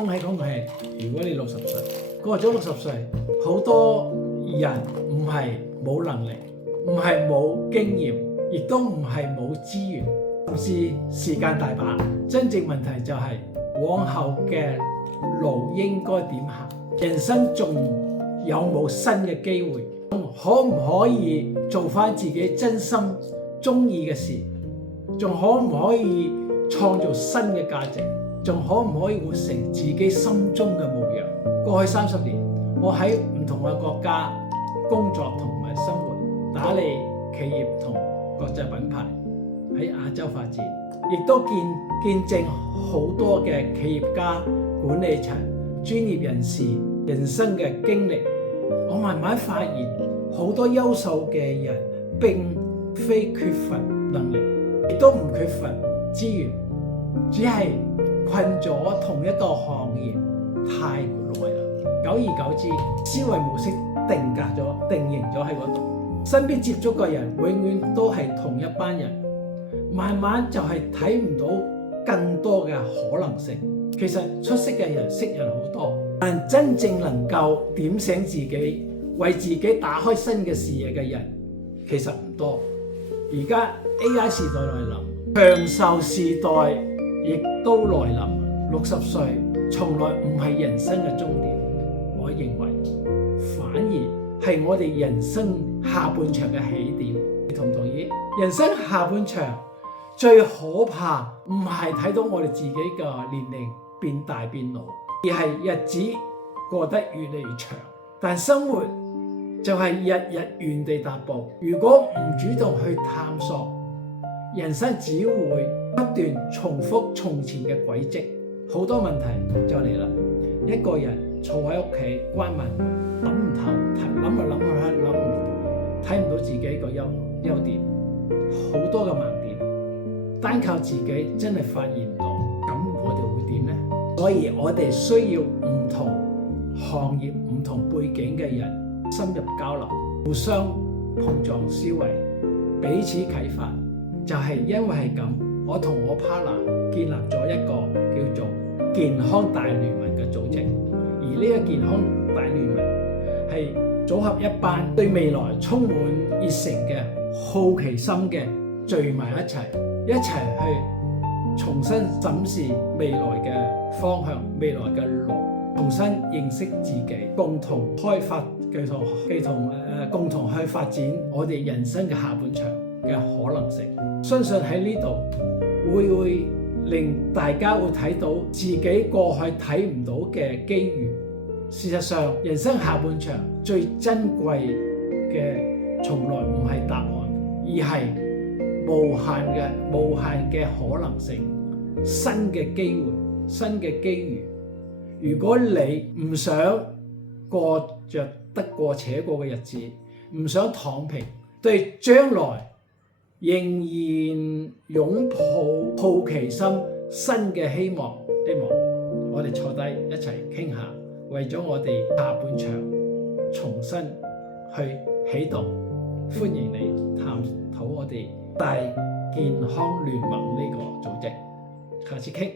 恭喜！如果你60歲，過咗60歲，好多人唔係冇能力，唔係冇經驗，亦都唔係冇資源，甚至時間大把。真正問題就係往後嘅路應該點行？人生仲有冇新嘅機會？可唔可以做返自己真心鍾意嘅事？仲可唔可以創造新嘅價值？仲可唔可以活成自己心中嘅模樣？過去30年，我喺唔同嘅國家工作同埋生活，打理企業同國際品牌喺亞洲發展，亦都見證好多嘅企業家、管理層、專業人士人生嘅經歷。我慢慢發現，好多優秀嘅人並非缺乏能力，亦都唔缺乏資源，只係困咗同一個行業太耐啦。久而久之，思維模式定型咗喺嗰度。身邊接觸嘅人永遠都係同一班人，慢慢就係睇唔到更多嘅可能性。其實出色嘅人識人好多，但真正能夠點醒自己，為自己打開新嘅視野嘅人其實唔多。而家 AI 時代來臨，長壽時代亦都來臨。60歲從來唔係人生嘅終點，我認為反而係我哋人生下半場嘅起點。你同唔同意？人生下半場最可怕唔係睇到我哋自己嘅年齡變大變老，而係日子過得越嚟越長，但生活就係日日原地踏步。如果唔主動去探索，人生只會不斷重複從前嘅軌跡。好多問題就嚟啦，一個人坐喺屋企關埋門，諗唔透，諗唔睇唔到自己個優點，好多嘅盲點，單靠自己真係發現唔到。咁我哋會點呢？所以我哋需要唔同行業、唔同背景嘅人深入交流，互相碰撞思維，彼此啟發。就係因為係咁，我同我 partner 建立咗一個叫做健康大聯盟嘅組織。而呢個健康大聯盟係組合一班對未來充滿熱誠嘅好奇心嘅聚埋一齊去重新審視未來嘅方向、未來嘅路，重新認識自己，共同開發共同去發展我哋人生嘅下半場嘅可能性。相信喺呢度會令大家會睇到自己過去睇唔到嘅機遇。事實上，人生下半場最珍貴嘅從來唔係答案，而係無限嘅可能性、新嘅機會、新嘅機遇。如果你唔想過着得過且過嘅日子，唔想躺平，對將來仍然擁抱好奇心、新嘅希望，我哋坐低一齊傾下，為咗我哋下半場重新去啟動。歡迎你探討我哋大健康聯盟呢個組織，下次傾。